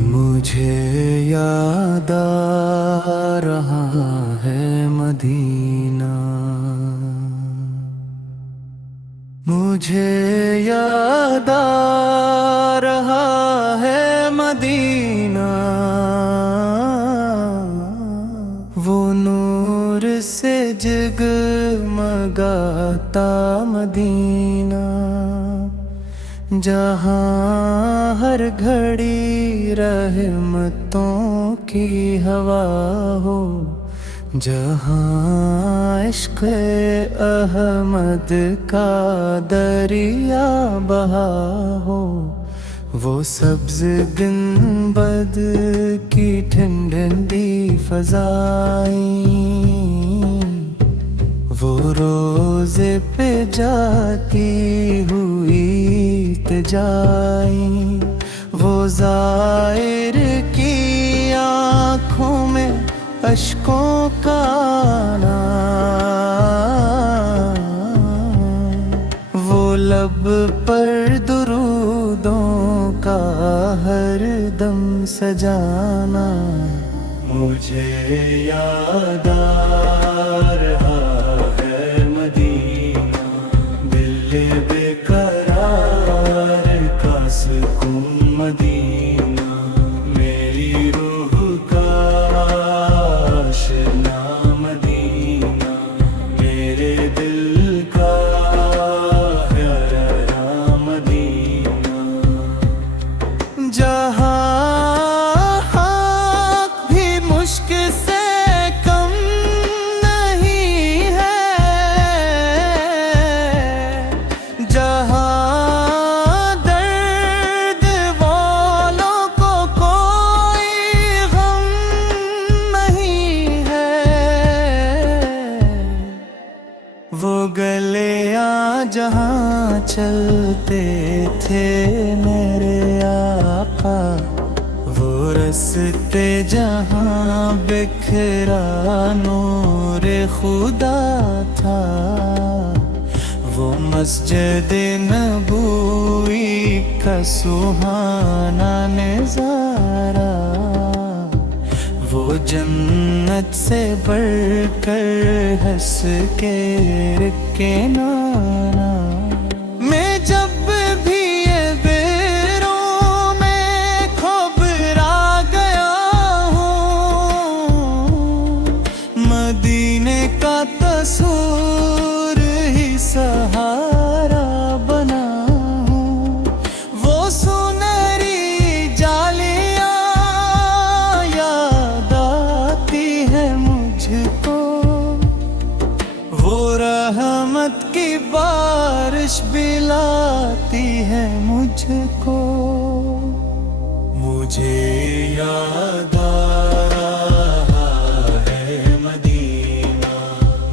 مجھے یاد آ رہا ہے مدینہ، مجھے یاد آ رہا ہے مدینہ، وہ نور سے جگمگاتا مدینہ، جہاں ہر گھڑی رحمتوں کی ہوا ہو، جہاں عشق احمد کا دریا بہا ہو، وہ سبز گنبد کی ٹھنڈی فضائیں، وہ روزے پہ جاتی ہوئی تجائیں، وہ زائر کی آنکھوں میں اشکوں کا آنا، وہ لب پر درودوں کا ہر دم سجانا، مجھے یاد آ رہا ہے مدینہ، دل بے قرار کا سکون مدینہ، میری روح کا آشنا مدینہ، میرے دل کا پیارا مدینہ، جہاں وہ گلیاں جہاں چلتے تھے میرے آقا، وہ رستے جہاں بکھرا نور خدا تھا، وہ مسجد نبوی کا سہانا نظارہ، وہ جنت سے بڑھ کر ہنس کے رکے نانا، میں جب بھی یہ بیروں میں گھبرا گیا ہوں، مدینے کا تصور ہی سہارا بنا ہوں، وہ سنہری جالیاں یاد آتی ہے مجھ کو، وہ رحمت کی بارش بھی لاتی ہے مجھ کو، مجھے یاد آ رہا ہے مدینہ،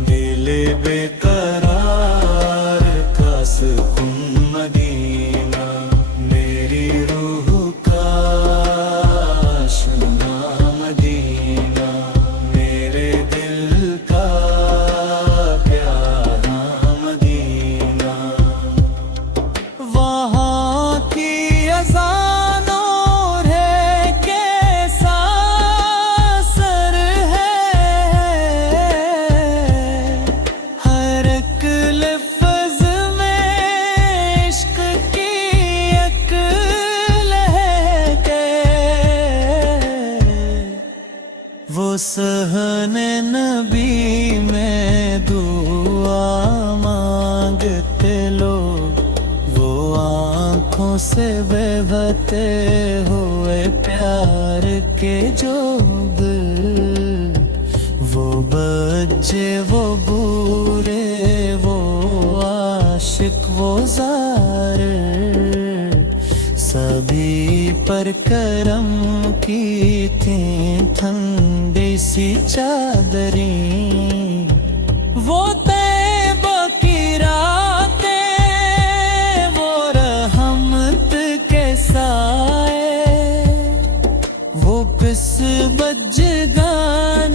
دل بے قرار کا سکون مدینہ، میری روح کا آشنا مدینہ، میرے دل کا پیارا مدینہ، وہاں کی اذان اور ہے کیسا اثر ہے، ہر ایک لفظ میں عشق کی ایک لہر ہے، وہ صحن نبی میں دعا مانگتے لوگ، وہ آنکھوں سے بہتے ہوئے پیار کے جوگ، وہ بچے وہ بوڑھے وہ عاشق وہ زار، سبھی پر کرم کی تھیں ٹھنڈی سی چادریں، وہ طیبہ کی راتیں، وہ رحمت کے سائے، وہ پس بج گانے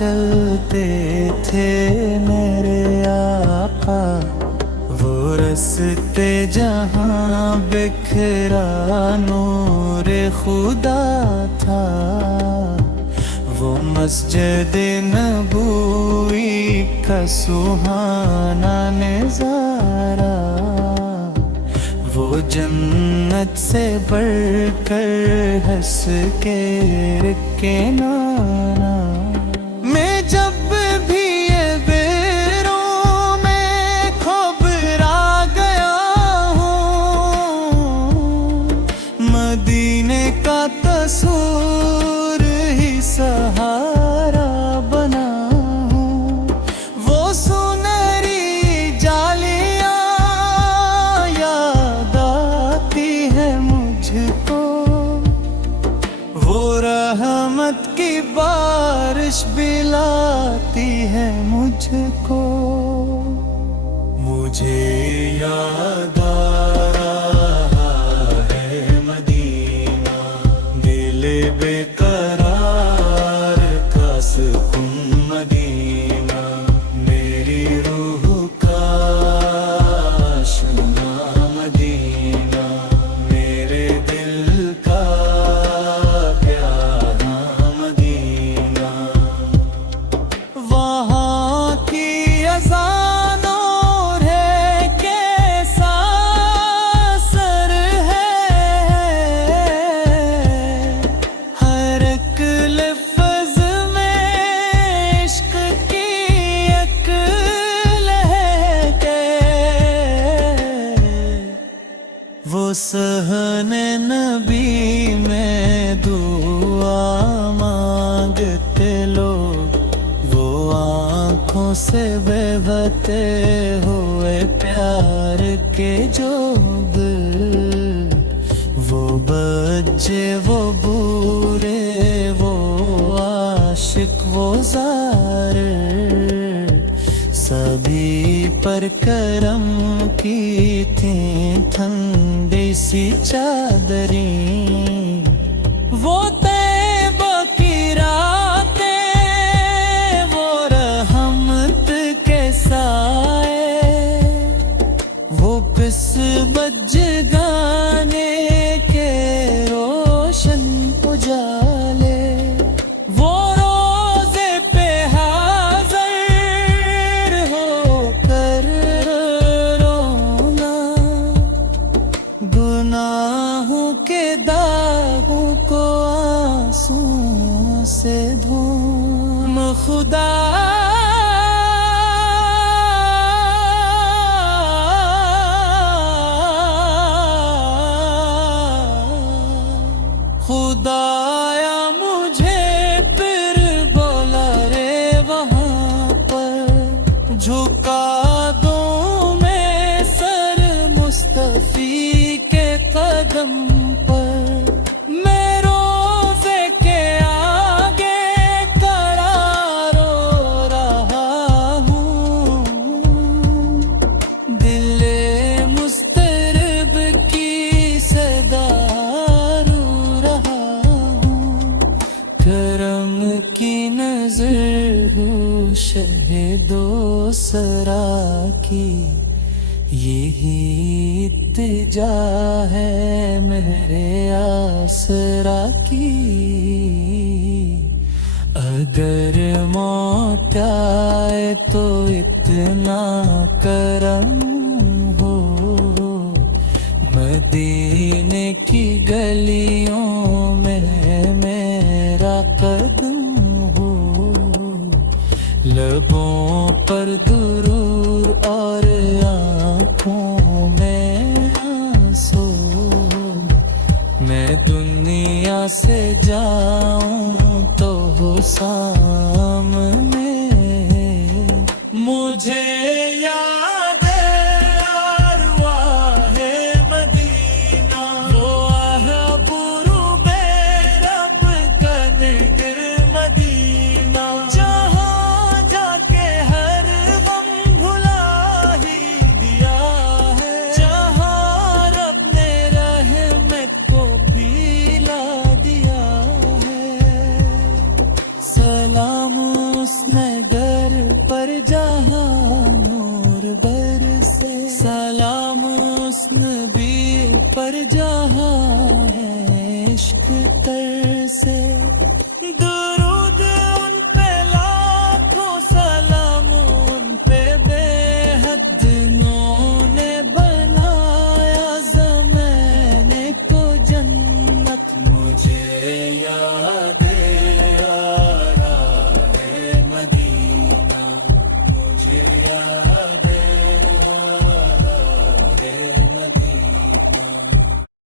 چلتے تھے میرے آقا، وہ رستے جہاں بکھرا نور خدا تھا، وہ مسجد نبوی کا سہانا نظارہ، وہ جنت سے بڑھ کر ہنس کے رکے نانا۔ میں جب بھی یہ بیروں میں کھوبرا گیا ہوں، مدینے کا تصور ہی سہارا بنا ہوں، وہ سنہری جالیاں یاد آتی ہے مجھ کو، وہ رحمت کی بارش بھی لاتی ہے مجھ کو، مجھے یاد آ رہا ہے مدینہ، دل بے قرار کا سکون مدینہ، میری روح کا آشنا مدینہ، میرے دل کا پیارا مدینہ، وہاں کی اذان اور ہے کیسا اثر ہے، ہر ایک لفظ میں عشق کی ایک لہر ہے، وہ صحن نبی میں دعا مانگتے لوگ، وہ آنکھوں سے بہتے ہوئے پیار کے جوگ، وہ بچے وہ بوڑھے وہ عاشق وہ زار، سبھی پر کرم کی تھیں ٹھنڈی سی چادریں، وہ طیبہ کی راتیں وہ رحمت کے سائے، وہ پس بج گانے کے روشن اجالے، وہ روزے پہ حاضر ہو کر رونا، گناہوں کے داغوں کو آنسوں سے دھونا، خدا خدایا مجھے پھر بولا رے وہاں پر، جھکا دوں میں سر مصطفی کے قدم پر، میں روزے کے آگے کھڑا رو رہا ہوں، دل مضطرب کی صدا رو رہا ہوں، کرم کی نظر ہو شہد و سرا کی، یہی التجا ہے میرے آسرا کی، اگر موت آئے تو اتنا کرم ہو، مدینے کی گلیوں میں میرا قدم ہو، لبوں پر درود اور آنکھوں میں آنسو، میں دنیا سے جاؤں تو ہو سامنے، مجھے یاد ارواح مدینہ، وہ احبرو بے رب کا نگر مدینہ، جہاں جا کے ہر غم بھلا ہی دیا ہے، جہاں رب نے رحمت کو پھیلا دیا ہے، سلام پر جہاں ہے عشق تر سے